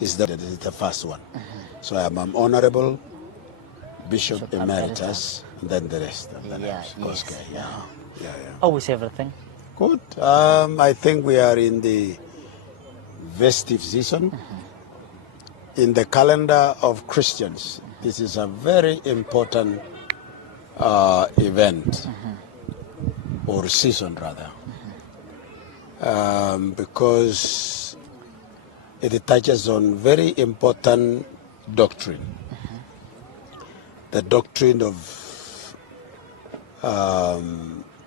is the first one. So I am an honorable Bishop Emeritus, and then the rest of the names. Kosgei, yeah. How is everything? Good. I think we are in the festive season. In the calendar of Christians, this is a very important event, or season rather, because it touches on very important doctrine. The doctrine of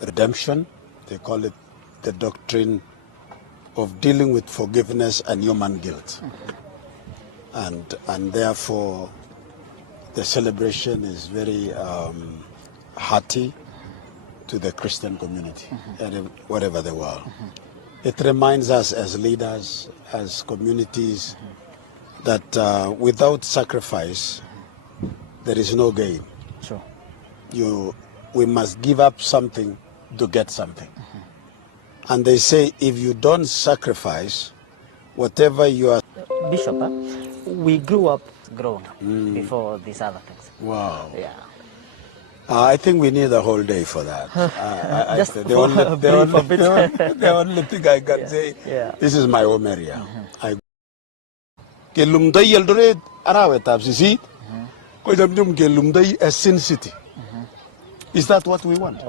redemption, they call it the doctrine of dealing with forgiveness and human guilt. And therefore, the celebration is very hearty to the Christian community, wherever they were. It reminds us as leaders, as communities, that without sacrifice, there is no gain. Sure. We must give up something to get something. And they say, if you don't sacrifice, whatever you are... Bishop, we grew up grown before these other things. Wow. Yeah. I think we need a whole day for that. Just the only thing I can say, this is my home area. Kelumday Eldoret, Arawet Absisi, Kodamdum Kelumday as Sin City. Is that what we want?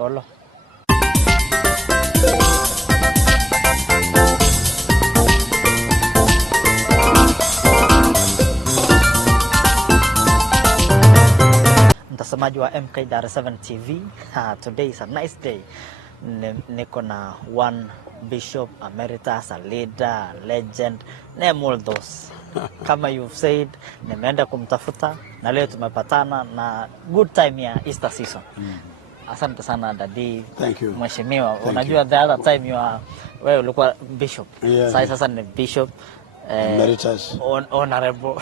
Mtazamaji wa MK Dar es Salaam TV, today is a nice day. Niko na one Bishop Emeritus, a leader, a legend, name all those. Kama you've said, nimeenda kumtafuta na leo tumepatana na good time ya Easter season. Asante sana Daddy. Thank you. Mheshimiwa, unajua the other time wewe ulikuwa Bishop. Sasa ni Bishop Emeritus. Honorable.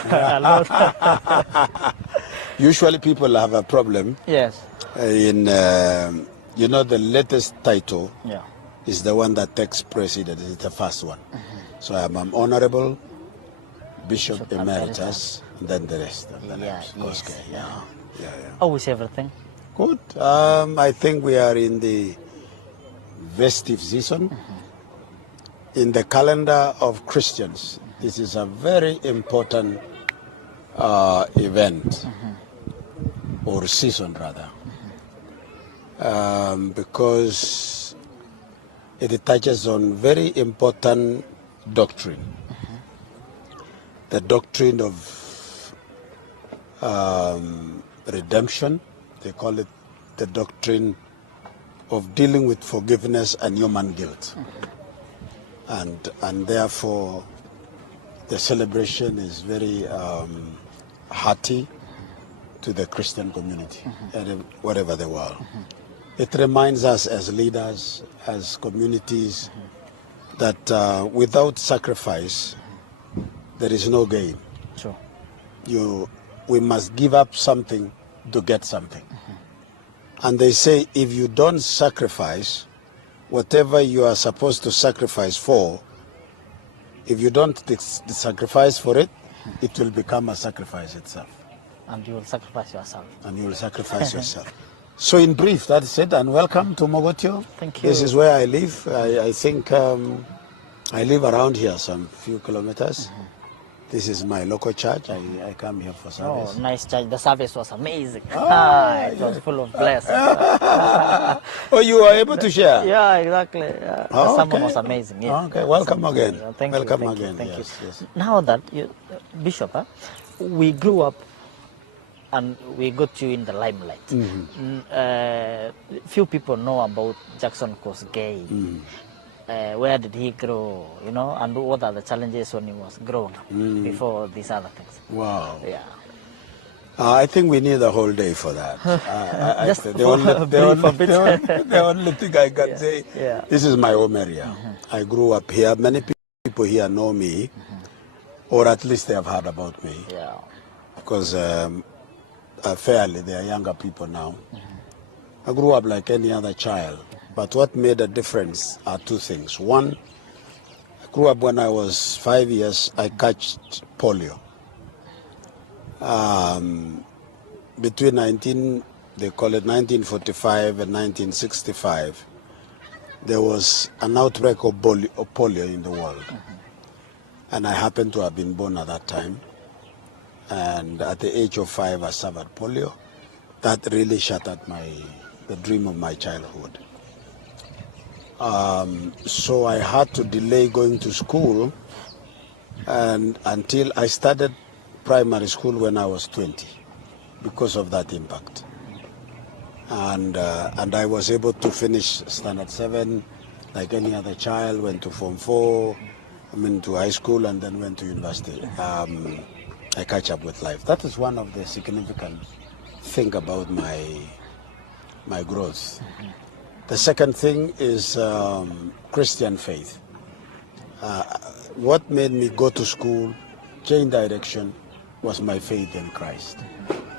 Usually people have a problem. Yes. In the latest title is the one that takes precedence. It's the first one. So I am an honorable Bishop Emeritus, and then the rest of the names. Kosgei, How is everything? Good. I think we are in the festive season. In the calendar of Christians, this is a very important event, or season rather, because it touches on very important doctrine. The doctrine of redemption, they call it the doctrine of dealing with forgiveness and human guilt. And therefore, the celebration is very hearty to the Christian community, wherever they were. It reminds us as leaders, as communities, that without sacrifice, there is no gain. Sure. We must give up something to get something. And they say, if you don't sacrifice, whatever you are supposed to sacrifice for, if you don't sacrifice for it, it will become a sacrifice itself. And you will sacrifice yourself. And you will sacrifice yourself. So in brief, that's it, and welcome to Mogotio. Thank you. This is where I live. I think I live around here some few kilometers. This is my local church. I come here for service. Oh, nice church. The service was amazing. It was full of blessings. Oh, you were able to share? Yeah, exactly. The sermon was amazing. Yeah. Okay, welcome again. Thank welcome you. again. Thank you. Yes. Now that Bishop, we grew up and we got you in the limelight. Few people know about Jackson Kosgei. Where did he grow, and what are the challenges when he was grown before these other things? Wow. Yeah. I think we need a whole day for that. Just the only thing I can say, this is my home area. I grew up here. Many people here know me, or at least they have heard about me. Yeah. Because fairly, they are younger people now. I grew up like any other child. But what made a difference are two things. One, grew up when I was 5 years, I catched polio. Between they call it 1945 and 1965, there was an outbreak of polio in the world. And I happened to have been born at that time. And at the age of 5, I suffered polio. That really shattered the dream of my childhood. So I had to delay going to school and until I started primary school when I was 20 because of that impact. And I was able to finish standard 7 like any other child, went to Form 4, to high school and then went to university. I catch up with life. That is one of the significant thing about my growth. The second thing is Christian faith. What made me go to school, change direction, was my faith in Christ.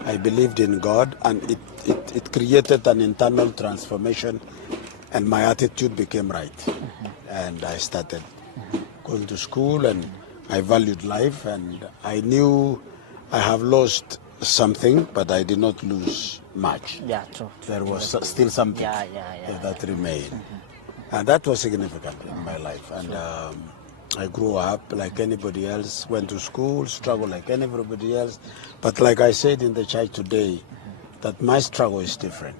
I believed in God, and it created an internal transformation, and my attitude became right. And I started going to school, and I valued life, and I knew I have lost something, but I did not lose much. Yeah, true. There was still something that remained. And that was significant in my life. And I grew up like anybody else, went to school, struggled like everybody else. But like I said in the church today, that my struggle is different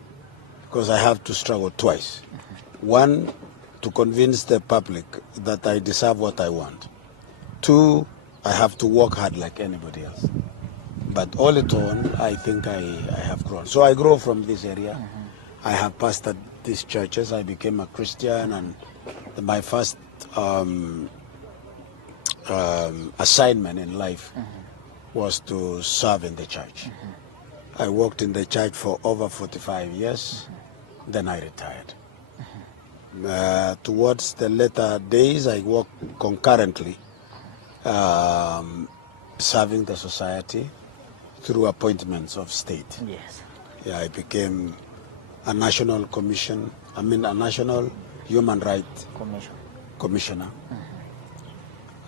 because I have to struggle twice. One, to convince the public that I deserve what I want. Two, I have to work hard like anybody else. But all in all, I think I have grown. So I grew from this area. I have pastored these churches. I became a Christian, and my first assignment in life was to serve in the church. I worked in the church for over 45 years. Then I retired. Towards the later days, I worked concurrently, serving the society through appointments of state. Yes. Yeah, I became a national national human rights commissioner.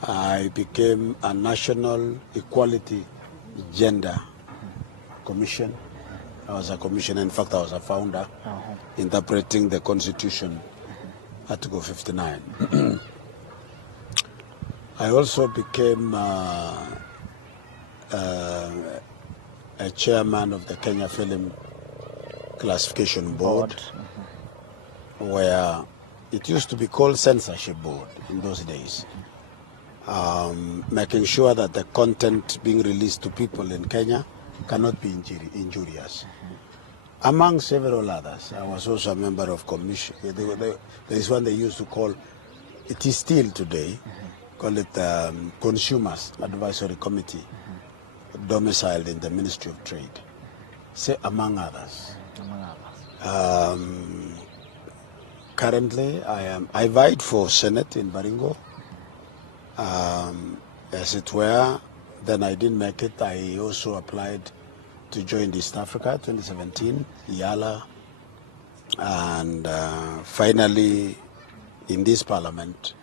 I became a national equality gender commission. I was a commissioner. In fact, I was a founder, interpreting the Constitution, Article 59. I also became a chairman of the Kenya Film Classification Board, where it used to be called Censorship Board in those days, making sure that the content being released to people in Kenya cannot be injurious. Among several others, I was also a member of commission. There is one they used to call, it is still today, call it Consumers Advisory Committee, domiciled in the Ministry of Trade. Say among others. Currently, I vied for Senate in Baringo, as it were. Then I didn't make it. I also applied to join East Africa 2017, IALA, and finally, in this parliament,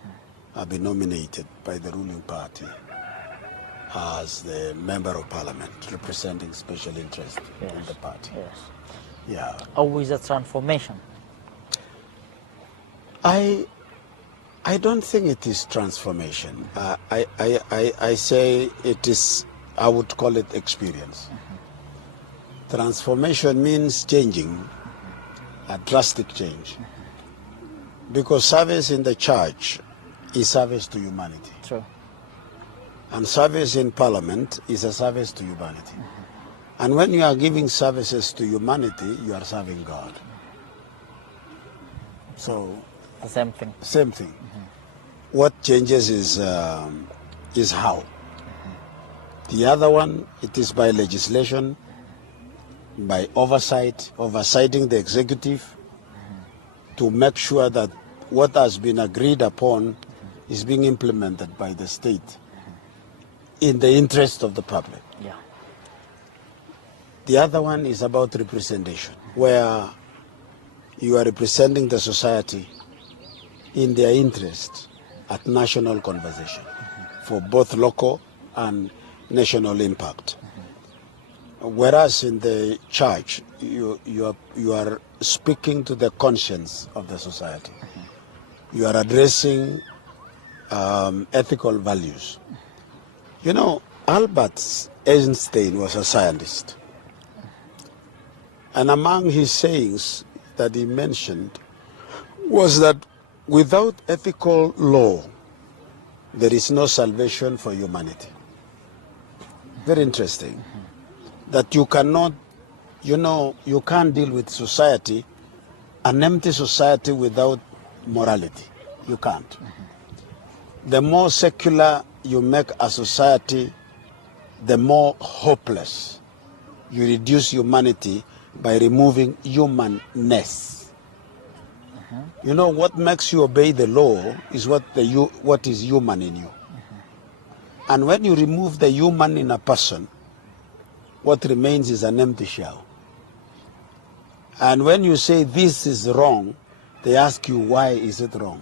I've been nominated by the ruling party as the member of parliament representing special interest in the party. Yes. Yeah. Always a transformation. I don't think it is transformation. I say it is, I would call it experience. Transformation means changing, a drastic change. Because service in the church is service to humanity. True. And service in parliament is a service to humanity. And when you are giving services to humanity, you are serving God. So, The same thing. same thing. What changes is how. The other one, it is by legislation, by oversighting the executive to make sure that what has been agreed upon is being implemented by the state in the interest of the public. Yeah. The other one is about representation, where you are representing the society in their interest at national conversation for both local and national impact. Whereas in the church, you are speaking to the conscience of the society. You are addressing ethical values. You know, Albert Einstein was a scientist. And among his sayings that he mentioned was that without ethical law, there is no salvation for humanity. Very interesting. That you cannot, you can't deal with society, an empty society without morality. You can't. The more secular you make a society, the more hopeless you reduce humanity by removing humanness. You know, what makes you obey the law is what is human in you. And when you remove the human in a person, what remains is an empty shell. And when you say this is wrong, they ask you, why is it wrong?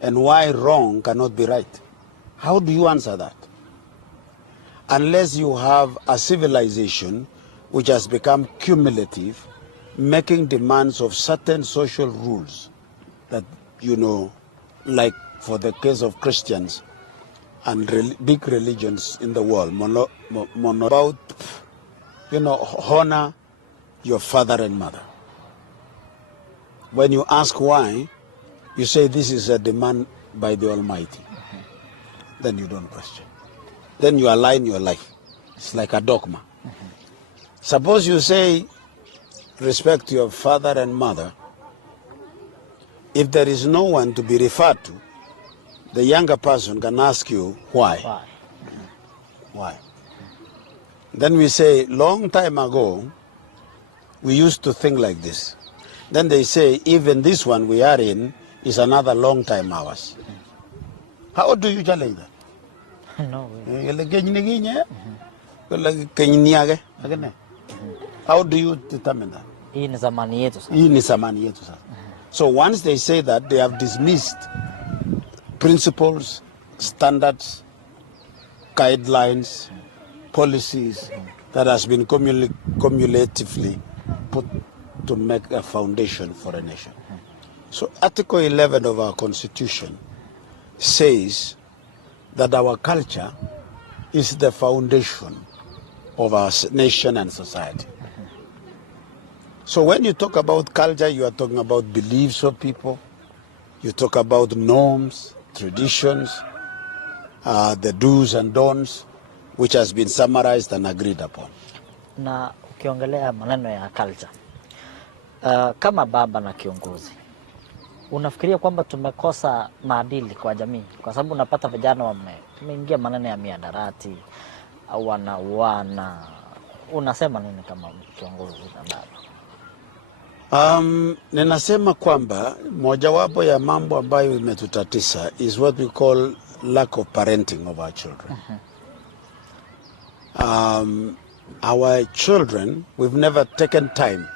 And why wrong cannot be right? How do you answer that? Unless you have a civilization which has become cumulative, making demands of certain social rules that, like for the case of Christians and big religions in the world, about, honor your father and mother. When you ask why, you say this is a demand by the Almighty. Then you don't question. Then you align your life. It's like a dogma. Suppose you say respect your father and mother. If there is no one to be referred to, the younger person can ask you why. Why? Then we say, long time ago, we used to think like this. Then they say, even this one we are in is another long time ours. How do you challenge that? No way. How do you determine that? Hii ni zamani yetu sasa. So once they say that, they have dismissed principles, standards, guidelines, policies that has been cumulatively put to make a foundation for a nation. So Article 11 of our Constitution says that our culture is the foundation of our nation and society. So when you talk about culture, you are talking about beliefs of people, you talk about norms, traditions, the do's and don'ts, which has been summarized and agreed upon. Na ukiongelea maneno ya culture, kama baba na kiongozi, unafikiria kwamba tumekosa maadili kwa jamii? Kwa sababu unapata vijana tumeingia maneno ya mihadarati au wanauana. Unasema nini kama kiongozi na baba? Ninasema kwamba mojawapo ya mambo ambayo imetutatiza is what we call lack of parenting of our children. Our children, we've never taken time.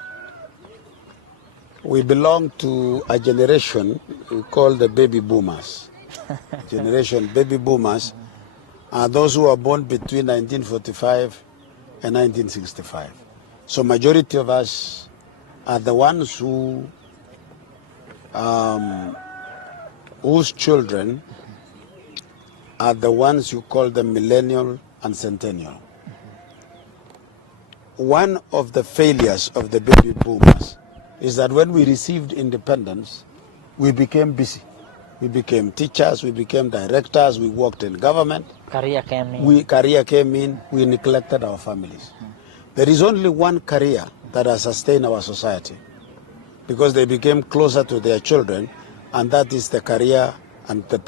We belong to a generation we call the baby boomers. Generation baby boomers are those who were born between 1945 and 1965. So majority of us are the ones whose children are the ones you call the millennial and centennial. One of the failures of the baby boomers is that when we received independence, we became busy. We became teachers, we became directors, we worked in government. Career came in. We neglected our families. There is only one career that has sustained our society because they became closer to their children, and that is the career and the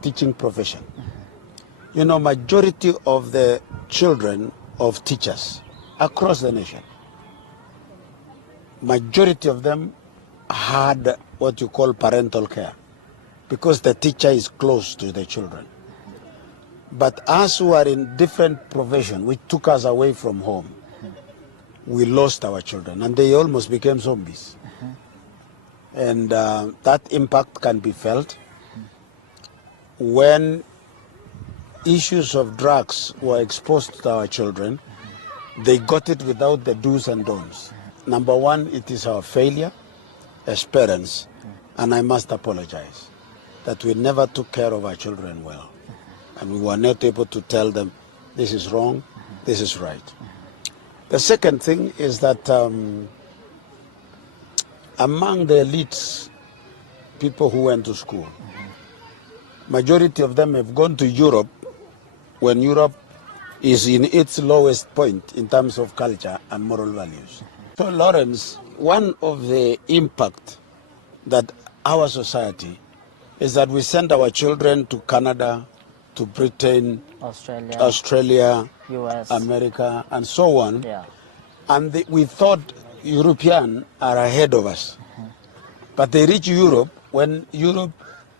teaching profession. You know, majority of the children of teachers across the nation, majority of them had what you call parental care because the teacher is close to the children. But us who are in different profession, which took us away from home, we lost our children and they almost became zombies. And that impact can be felt. when issues of drugs were exposed to our children, they got it without the do's and don'ts. Number one, it is our failure as parents, and I must apologize that we never took care of our children well. And we were not able to tell them, this is wrong, this is right. The second thing is that among the elites, people who went to school, majority of them have gone to Europe when Europe is in its lowest point in terms of culture and moral values. So Lawrence, one of the impact that our society is that we send our children to Canada, to Britain, Australia, US, America, and so on. Yeah. And we thought Europeans are ahead of us. But they reach Europe when Europe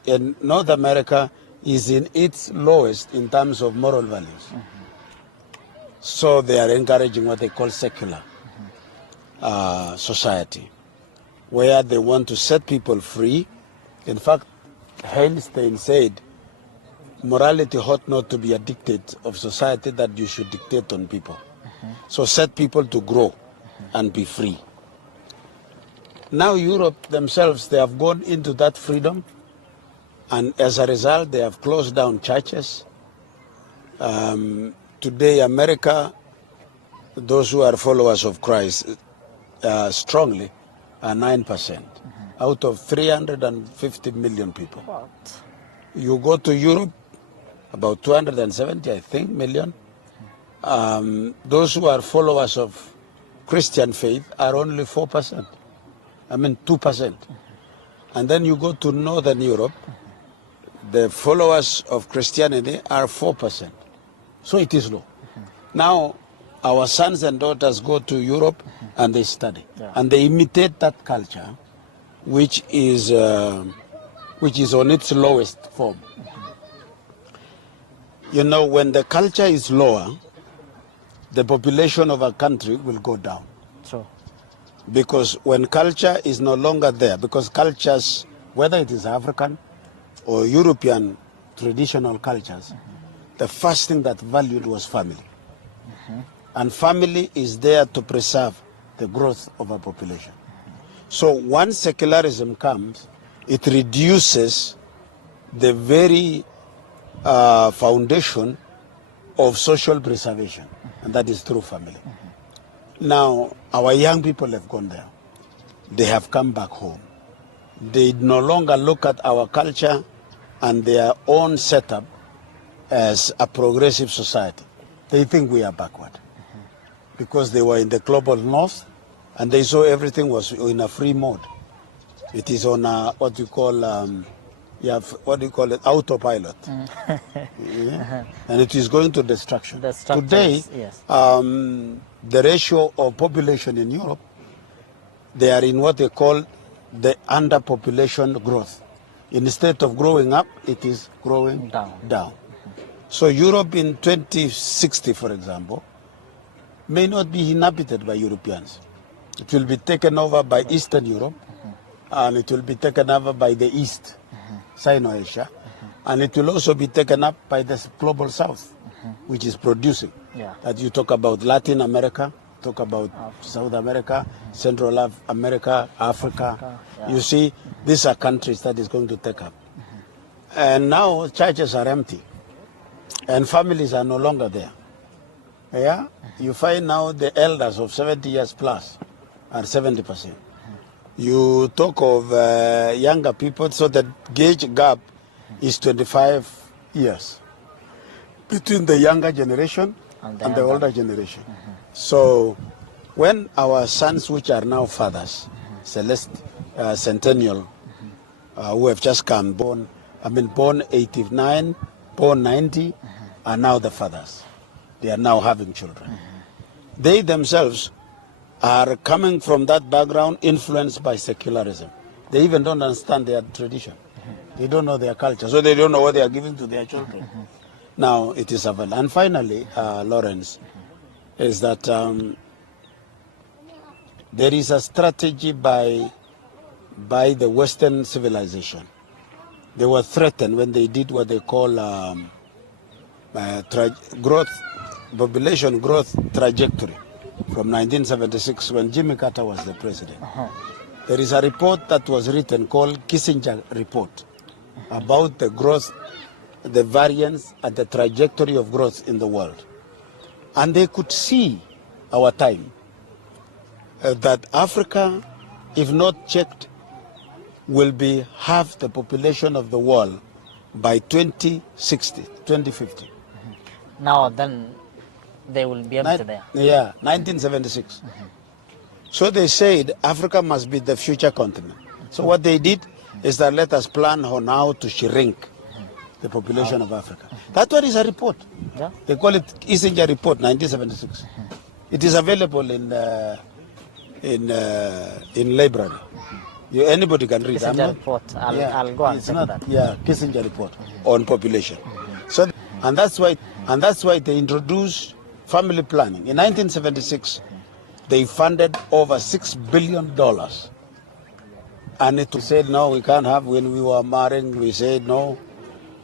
in North America is in its lowest in terms of moral values. So they are encouraging what they call secular society, where they want to set people free. In fact, Einstein said, morality ought not to be a dictate of society that you should dictate on people. So set people to grow and be free. Now Europe themselves, they have gone into that freedom, and as a result, they have closed down churches. Today, America, those who are followers of Christ strongly, are 9% out of 350 million people. What? You go to Europe, about 270, I think, million. Those who are followers of Christian faith are only 4%. I mean 2%. And then you go to Northern Europe, the followers of Christianity are 4%. So it is low. Now, our sons and daughters go to Europe and they study. Yeah. And they imitate that culture, which is on its lowest form. You know, when the culture is lower, the population of a country will go down. True. Because when culture is no longer there, because cultures, whether it is African or European traditional cultures, the first thing that valued was family. And family is there to preserve the growth of a population. So once secularism comes, it reduces the very foundation of social preservation, and that is through family. Now, our young people have gone there. They have come back home. They no longer look at our culture and their own setup as a progressive society. They think we are backward because they were in the global north and they saw everything was in a free mode. It is on a, what you call autopilot. Yeah? And it is going to destruction. Today, yes. The ratio of population in Europe, they are in what they call the underpopulation growth. Instead of growing up, it is growing down. So Europe in 2060, for example, may not be inhabited by Europeans. It will be taken over by Eastern Europe, and it will be taken over by the East, Sino-Asia, and it will also be taken up by the global South, which is producing. Yeah. That you talk about Latin America, talk about South America, Central America, Africa. Yeah. You see, these are countries that is going to take up. And now churches are empty, and families are no longer there. Yeah? You find now the elders of 70 years plus are 70%. You talk of younger people, so the age gap is 25 years between the younger generation and the older generation. So when our sons, which are now fathers, centennial, who have just come, born 89, born 90, are now the fathers. They are now having children. They themselves are coming from that background influenced by secularism. They even don't understand their tradition. They don't know their culture, so they don't know what they are giving to their children. Now it is available. And finally, Lawrence, is that there is a strategy by the Western civilization They were threatened when they did what they call population growth trajectory from 1976 when Jimmy Carter was the president. There is a report that was written called Kissinger Report about the growth, the variance and the trajectory of growth in the world. And they could see our time that Africa, if not checked, will be half the population of the world by 2060, 2050. Now then they will be able to there. Yeah, 1976. So they said Africa must be the future continent. So what they did is that let us plan on how to shrink the population of Africa. That one is a report. Yeah. They call it Kissinger Report, 1976. It is available in library. Anybody can read. Kissinger report. I'll go and check that. Yeah, Kissinger Report on population. So and that's why they introduced family planning. In 1976, they funded over $6 billion. And it said, no, we can't have, when we were marrying, we said, no,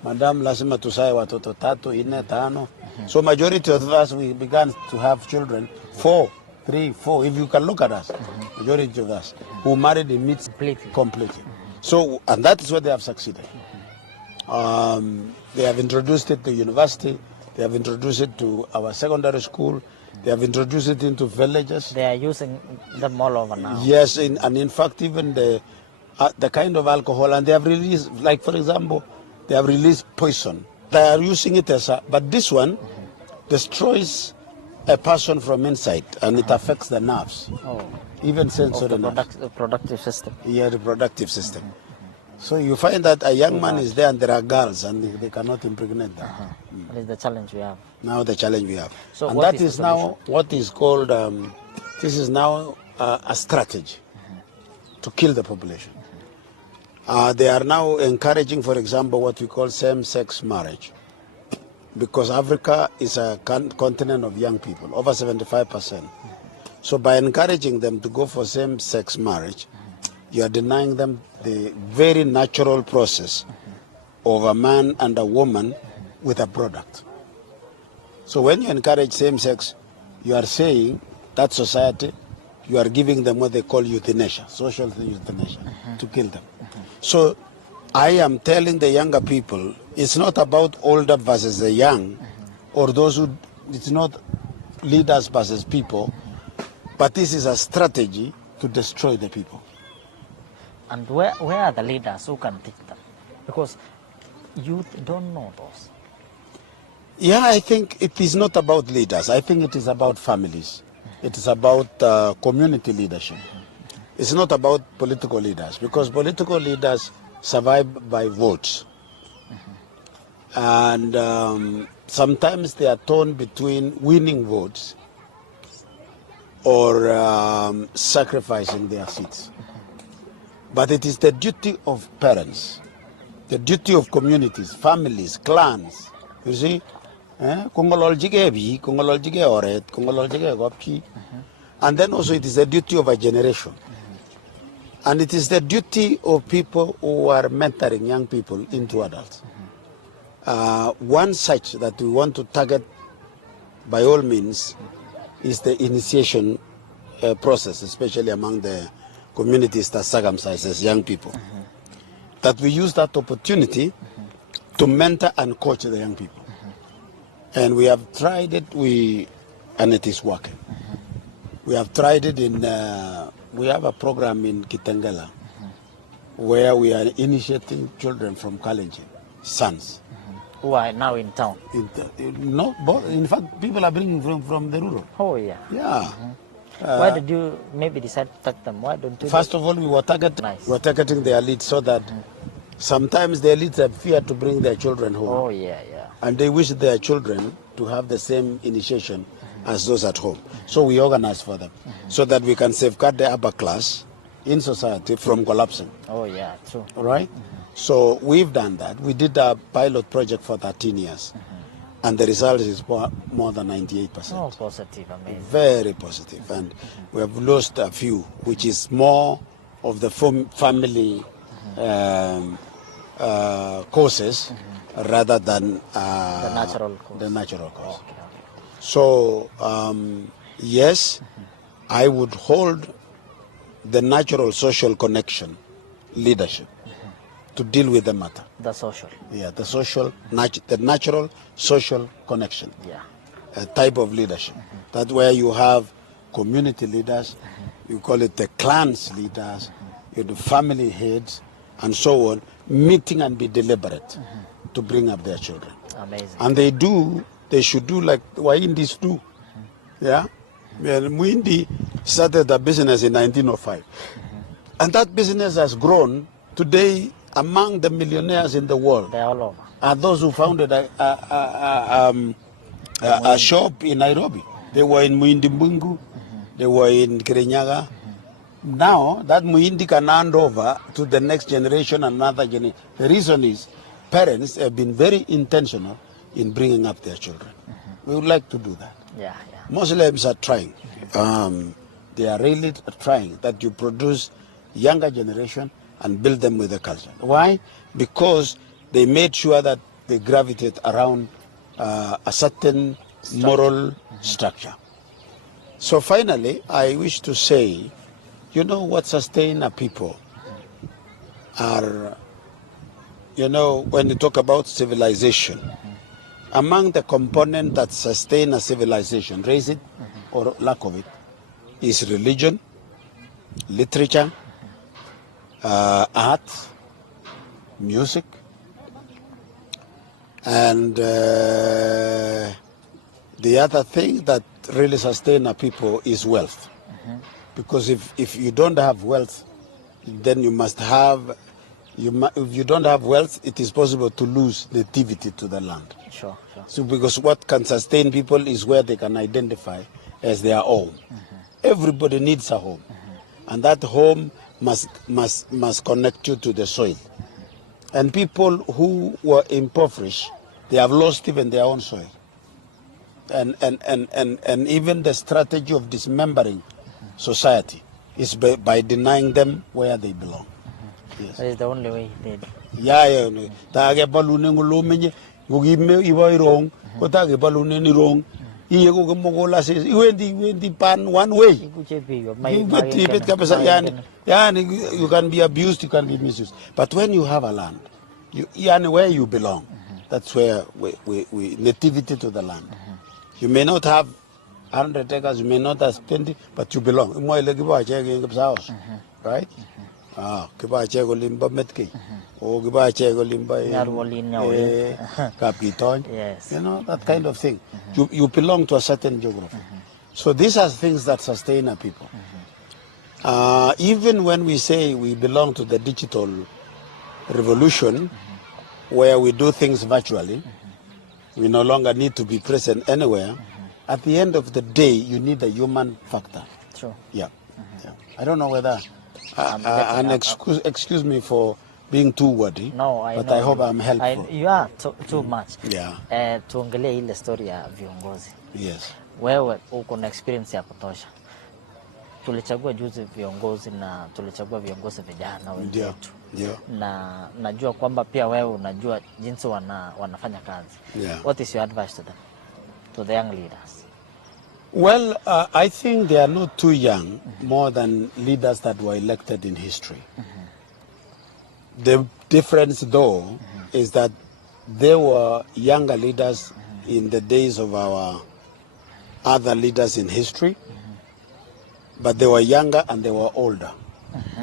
Madam, lazima tusae watoto tatu, ine, tano. So majority of us, we began to have children, 4, 3, 4. If you can look at us, majority of us, who married in midst completely. So, and that is what they have succeeded. They have introduced it to university. They have introduced it to our secondary school. They have introduced it into villages. They are using them all over now. Yes, and in fact, even the kind of alcohol, and they have released, like for example, they have released poison. They are using it as but this one destroys a person from inside, and it affects the nerves, even sensory nerves. The productive system. Yeah, reproductive system. So you find that a young man is there and there are girls and they cannot impregnate them. That is the challenge we have. Now the challenge we have. So and that is now what is called, this is now a strategy to kill the population. They are now encouraging, for example, what we call same-sex marriage. Because Africa is a continent of young people, over 75%. So by encouraging them to go for same-sex marriage, you are denying them the very natural process of a man and a woman with a product. So when you encourage same-sex, you are saying that society, you are giving them what they call euthanasia, social euthanasia, to kill them. So I am telling the younger people, it's not about older versus the young, or those who, it's not leaders versus people, but this is a strategy to destroy the people. And where are the leaders who can teach them? Because youth don't know those. Yeah, I think it is not about leaders. I think it is about families. It is about community leadership. It's not about political leaders, because political leaders survive by votes. And sometimes they are torn between winning votes or sacrificing their seats. But it is the duty of parents, the duty of communities, families, clans. You see? And then also it is the duty of a generation. And it is the duty of people who are mentoring young people into adults. One such that we want to target by all means is the initiation process, especially among the communities that circumcises young people. That we use that opportunity to mentor and coach the young people. And we have tried it, and it is working. We have tried it in, we have a program in Kitengela where we are initiating children from Kalenjin, sons. Who are now in town? In fact, people are bringing from the rural. Oh, yeah. Yeah. Why did you maybe decide to target them? Why don't you? First of all, we were targeting the elites so that sometimes the elites have fear to bring their children home. Oh, yeah, yeah. And they wish their children to have the same initiation as those at home. So we organize for them so that we can safeguard the upper class in society from collapsing. Oh, yeah, true. All right? So we've done that. We did a pilot project for 13 years. And the result is more than 98%. Oh, positive, amazing. Very positive. And we have lost a few, which is more of the family causes rather than the natural cause. Okay. So, yes, I would hold the natural social connection leadership to deal with the matter. The social. Yeah, the natural social connection. Yeah. A type of leadership. That's where you have community leaders, you call it the clans leaders, you do family heads, and so on, meeting and be deliberate to bring up their children. Amazing. And they should do like Waindis do. Yeah? Muindi started a business in 1905. And that business has grown. Today, among the millionaires in the world They're all over. are those who founded a shop in Nairobi. They were in Muindi Mbungu, they were in Kirinyaga. Now, that Muindi can hand over to the next generation, another generation. The reason is parents have been very intentional in bringing up their children. We would like to do that. Yeah. Muslims are trying. They are really trying that you produce younger generation and build them with the culture. Why? Because they made sure that they gravitate around a certain moral structure. So finally, I wish to say, what sustains a people are, when you talk about civilization, among the components that sustain a civilization, raise it or lack of it, is religion, literature, art, music, and the other thing that really sustains a people is wealth. Because if you don't have wealth, then you must have, if you don't have wealth, it is possible to lose nativity to the land. Sure. So because what can sustain people is where they can identify as their home. Everybody needs a home. And that home must connect you to the soil. And people who were impoverished, they have lost even their own soil. And even the strategy of dismembering society is by denying them where they belong. Yes. That is the only way they do. Yeah. Tage balune ngulumenye ngugime iwa wrong. Ko tage balune ni wrong. Iye ko mogola says iwendi pan one way. You can be abused, you can be misused. But when you have a land, where you belong, that's where we nativity to the land. You may not have 100 acres, you may not have spent it, but you belong. Right? Kibache go limba metki. O kibache go limba kapitoy. Yes. That kind of thing. You belong to a certain geography. So these are things that sustain a people. Even when we say we belong to the digital revolution, where we do things virtually, we no longer need to be present anywhere. At the end of the day, you need a human factor. True. Yeah. I don't know whether, excuse me for being too wordy, but I hope I'm helpful. You are too much. Yeah. Tuongelee ile story ya viongozi. Yes. Wewe uko na experience ya kutosha. Tulichagua juzi viongozi na tulichagua viongozi vijana wenzetu. Na najua kwamba pia wewe unajua jinsi wanafanya kazi. Yeah. What is your advice to them, to the young leaders? Well, I think they are not too young, more than leaders that were elected in history. The difference, though, is that there were younger leaders in the days of our other leaders in history, but they were younger and they were older,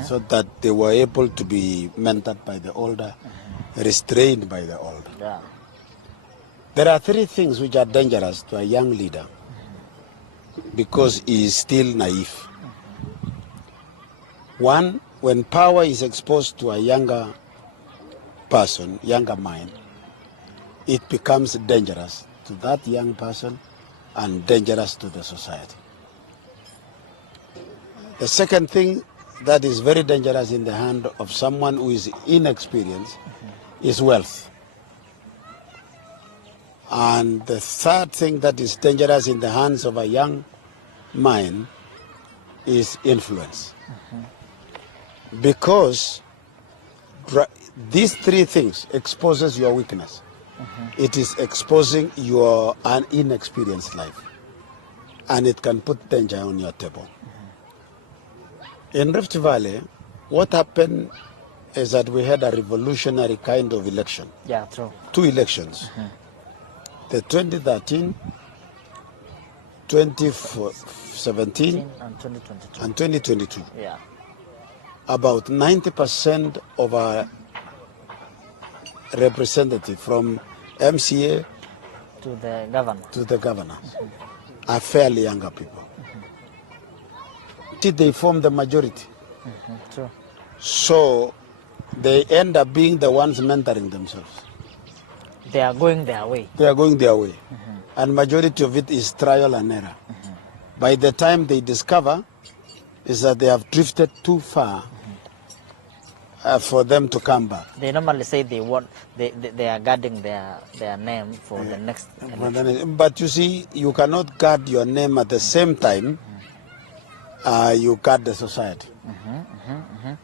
so that they were able to be mentored by the older, restrained by the older. Yeah. There are three things which are dangerous to a young leader because he is still naive. One, when power is exposed to a younger person, younger mind, it becomes dangerous to that young person and dangerous to the society. The second thing that is very dangerous in the hand of someone who is inexperienced is wealth. And the third thing that is dangerous in the hands of a young mind is influence. Because these three things exposes your weakness. It is exposing your an inexperienced life, and it can put danger on your table. In Rift Valley, what happened is that we had a revolutionary kind of election. Yeah, true. 2 elections. The 2013, 2017, And 2022. and 2022. Yeah. About 90% of our representatives from MCA To the governor. to the governor are fairly younger people. They form the majority. True. So they end up being the ones mentoring themselves. They are going their way. They are going their way. And majority of it is trial and error. By the time they discover is that they have drifted too far for them to come back. They normally say they are guarding their name for the next election. But you see, you cannot guard your name at the same time you guard the society.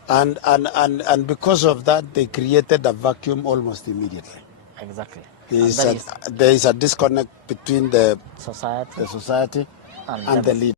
And because of that, they created a vacuum almost immediately. Exactly. There is a disconnect between the Society society and the leader.